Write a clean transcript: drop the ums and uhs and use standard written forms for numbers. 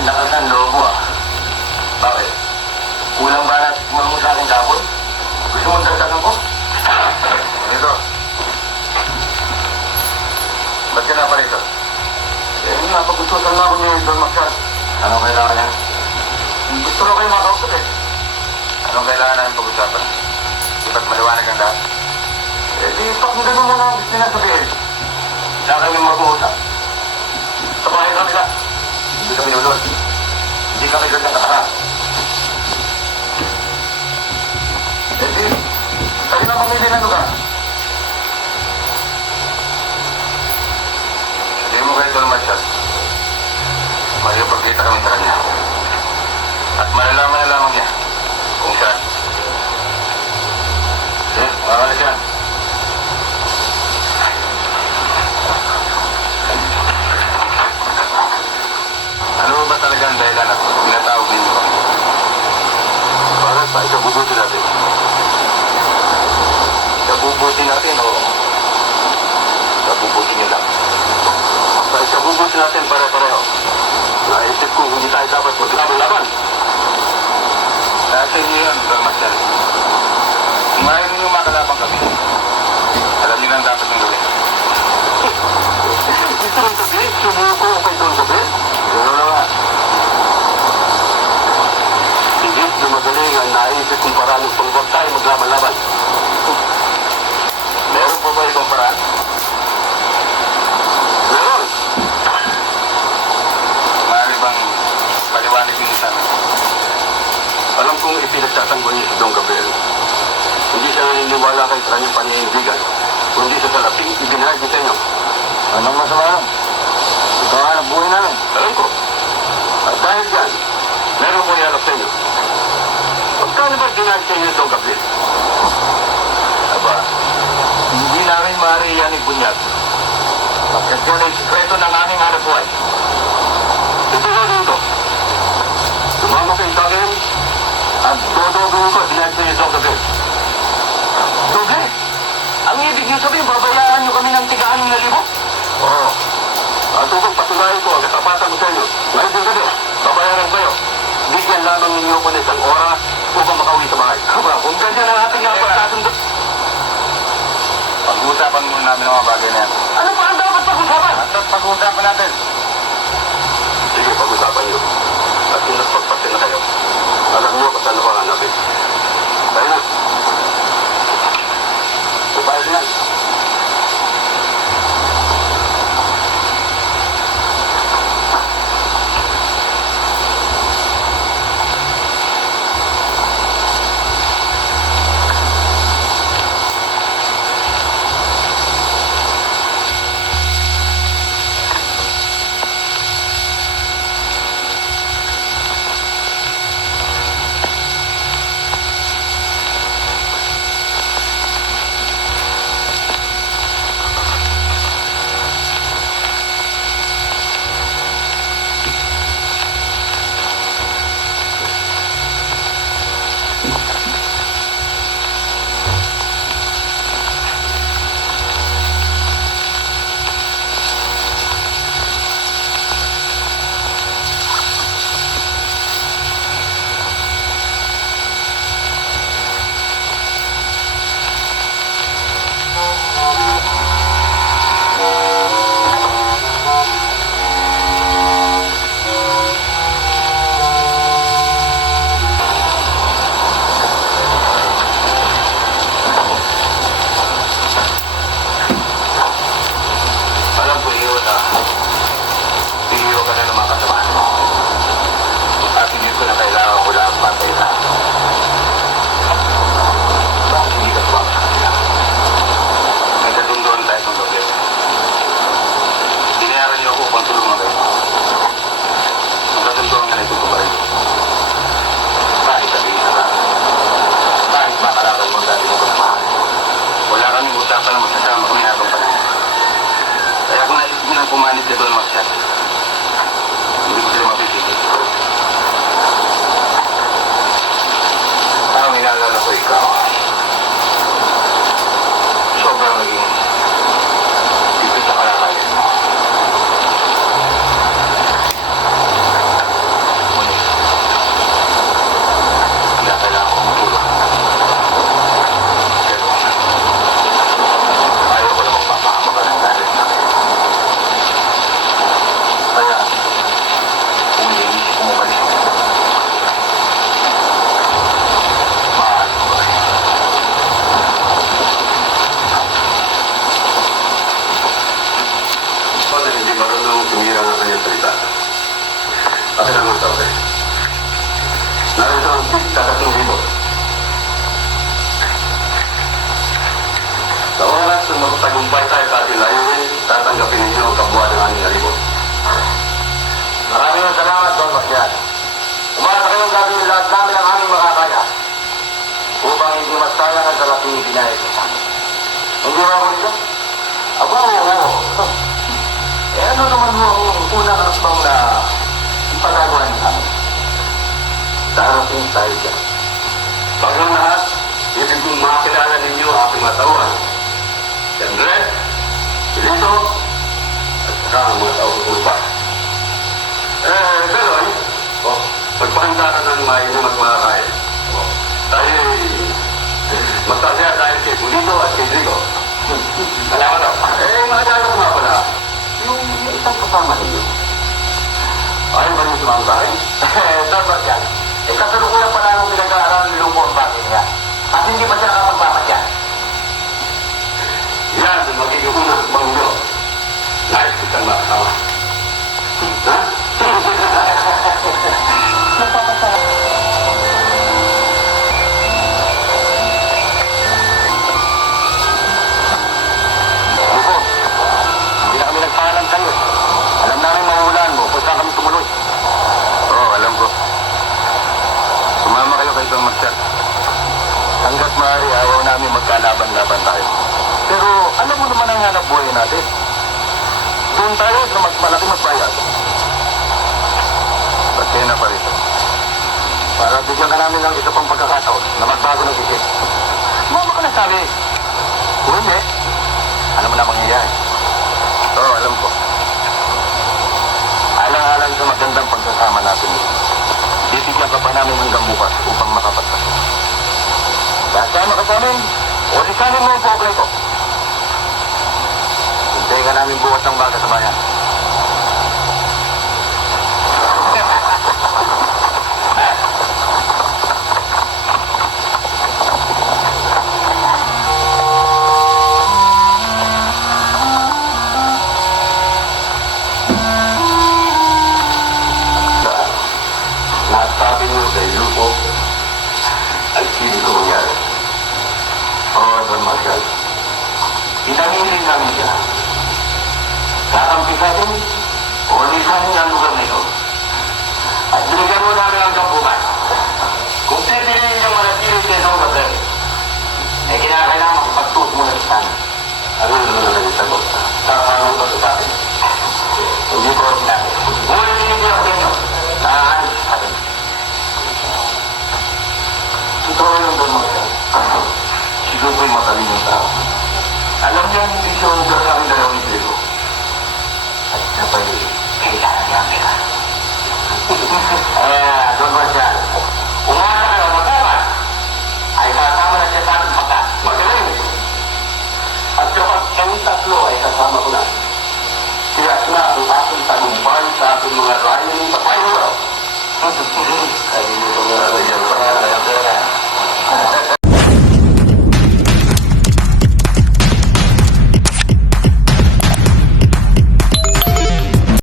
Ang lakas ng loob mo ah. Bakit? Kulang ba natin mo sa akin kapon? Gusto mong dagdagan ko? Ito. Ba't ka na pa rito? Napag-utusan na ako ni Don Marcial. Anong kailangan niya? Gusto na kayo makausap eh. Anong kailangan namin pag-usapan? Di ba't maliwanag ang lahat? Di pakinggan mo muna ang gusto niya sabihin. Saan kami mag-uusap? Sa bahay kami lang. Hindi kami nulod. Hindi kami gandang kataka. Di, tayo na mamili ng lugar. Sabihin mo kay Don Marcial. Magpagkita kami sa kanya. At malalaman na lamang niya kung saan. Makakas yan. Ano ba talaga ang dahilan at pinatawag ninyo kami? Para sa ikabubuti natin. Ikabubuti natin o ikabubuti niyo lang? Sa ikabubuti natin pare-pareho. Naisip ko hindi tayo dapat magkakaroon. Nasa inyo yun, Don Marcial. Kung ayaw ninyo makalapang kami, alam niyo na ang dapat ng gawin. Gusto rin sabihin, sumuko o kay Don Gabriel? Gano'n na nga. Higit na magaling ang naisip kong paraan ng pangwag tayo maglaban-laban. Meron pa ba ibang paraan? Meron. Maaari bang paliwanag din sa amin? Alam kong ipinagtatanggol niya si Don Gabriel. Hindi siya naniniwala kay sa kanyang paninindigan, kundi sa salaping ibinahag niya sa inyo. Anong masama lang? Ito nga ang buhay namin. Alam ko. At dahil dyan, meron ko ialap sa inyo. Magkano ba ginahag sa inyo si Don Gabriel? Aba, hindi namin maaari yan ibunyag. Pagkat yun ay sikreto ng aming hanap buhay. Ito na dito. Sumama kayo sa akin at dodogawin ko ginahag sa inyo si Don Gabriel. Doble? Ang ibig niyo sabihin, babayaan niyo kami ng tigaan na libo? Oo. At upang patunayan ko ang katapatan ko sa inyo. Ngayon din gabi, babayaran kayo. Bigyan lamang ninyo ko na isang oras upang makauwi sa bahay. Aba, kung ganyan ang ating napagkasundo. Pag-uusapan muna namin ang mga bagay na yan. Ano pa ang dapat pag-usapan? At pag-uusapan natin. Sige, pag-usapan niyo. At kung nagpagpasin na kayo, alam niyo kung saan na panganapin. Tayo na. Supayos na. pumanit ni Don Marcial. Hindi ko sila mapipigil. Parang inaalala ko ikaw. Sobrang naging pipit na kalakayin mo. sa 3,000. Sa oras na magtagumpay tayo sa ating layunin, tatanggapin ninyo ang kabuuan ng 6,000. Maraming salamat, Don Marcial. Umasa kayong gagawin lahat namin ang aming makakaya upang hindi masayang ang salaking ibinayad sa amin. Hindi ba ako nito? Aba, oo. Eh ano naman mo ang unang asbang na ipagagawa niyo sa amin? Darating tayo dyan. Bagang lahat, ibig kong makilala ninyo ang aking matawan. Si Andres, si Lito, at saka ang mga tao sa ulpa. Pero magpahanda ka ng mainam at makakain. Tayo magtasaya dahil kay Pulito at kay Drigo. Salamat ako. Makakala ko nga pala, yung isang kasama ninyo. Ayaw ba niyo sumama sa akin? Don Marcial, kasalukuyan pa namin pinag-aaral ni Lupo ang bagay niya. At hindi pa siya nakapagpapadyan. Yan ang magiging unang banglo. Nais kitang makasama. Ha? Lupo, hindi na kami nagpaalam sa'yo. Alam namin mahuhulaan mo kung saan kami tumuloy. Oo, alam ko. Sumama kayo kay Don Marcial. Hanggat maaari, ayaw namin magkalaban-laban tayo. Pero alam mo naman ang hanap buhay natin. Doon tayo na mas malaki magbayad. Ba't kayo na pa rito? Para bigyan ka namin ng isa pang pagkakataon na magbago ng isip. Mama ka na sabi. Kung hindi, ano mo na mangyayari? Oo, alam ko. Alang-alang sa magandang pagsasama natin. Bibigyan ka pa namin hanggang bukas upang makapagtas. Kasama ka sa amin, ulisanin mo ang pobre ko. Hintayin ka namin bukas ng baga sa bayan. Nasabi niyo kay Lupo at hindi ko mangyari. Oo, Don Marcial. Pinamili namin siya. Kakampi sa atin, ulisanin ang lugar na ito. At binigyan mo namin ang kampukan. Kung pipiliin niyong manatili sa isang gabi, ay kinakailangan makipagtuos muna sa sana. Ano naman ang nagsagot? Sakaroon ba sa akin? Hindi ko sinabi. Ngunit hindi ako ganyan. Naahalis sa akin. Totoo yung Don Marcial. Si Lupo'y matalinong tao. Alam niya ang misyon sa aking dalawang itlego. At siya pa'y kailangan niya ang pera. Don Marcial, umasa kayo na bukas ay kasama na siya sa ating pagkat. Magaling! At kapag kami tatlo ay kasama ko na, tiyak na ang aking tagumpay sa ating mga layunin sa payo. Ay,